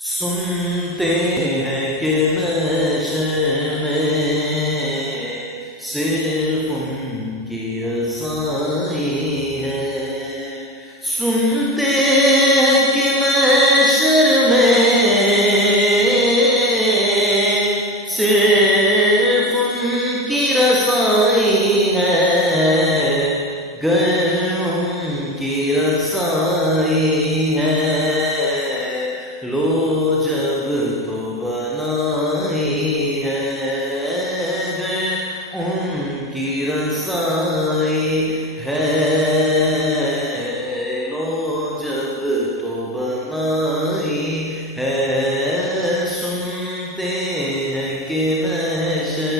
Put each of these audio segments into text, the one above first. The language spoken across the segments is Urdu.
سنتے ہیں کہ محشر میں صرف ان کی رسائی ہے، سنتے ہیں کہ محشر میں صرف ان کی رسائی ہے، گر ان کی رسائی ہے لو جب تو بنائی ہے، ان کی رسائی ہے لو جب تو بنائی ہے، سنتے ہیں کہ محشر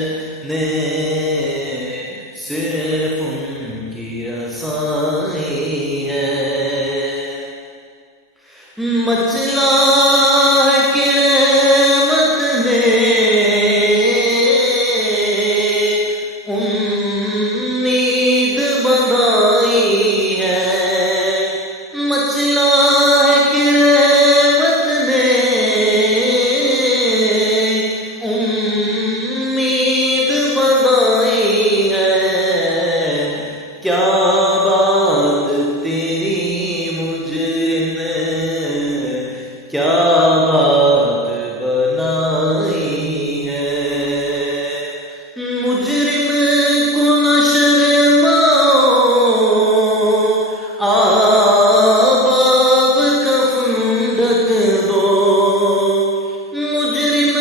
نے صرف ان کی رسائی ہے، مچلا کہ رحمت نے امید بندھائی ہے، مچلا کہ رحمت نے امید بندھائی ہے، کیا بات تیری مجرم کیا بات بنائی ہے، مجرم کو نہ شرماؤ آباب کفن ڈھک دو، مجرم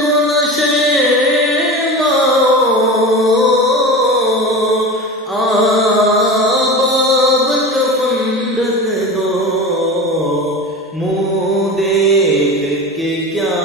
کو نہ شرماؤ آباب کفن ڈھک دو، منہ دیکھ کے کیا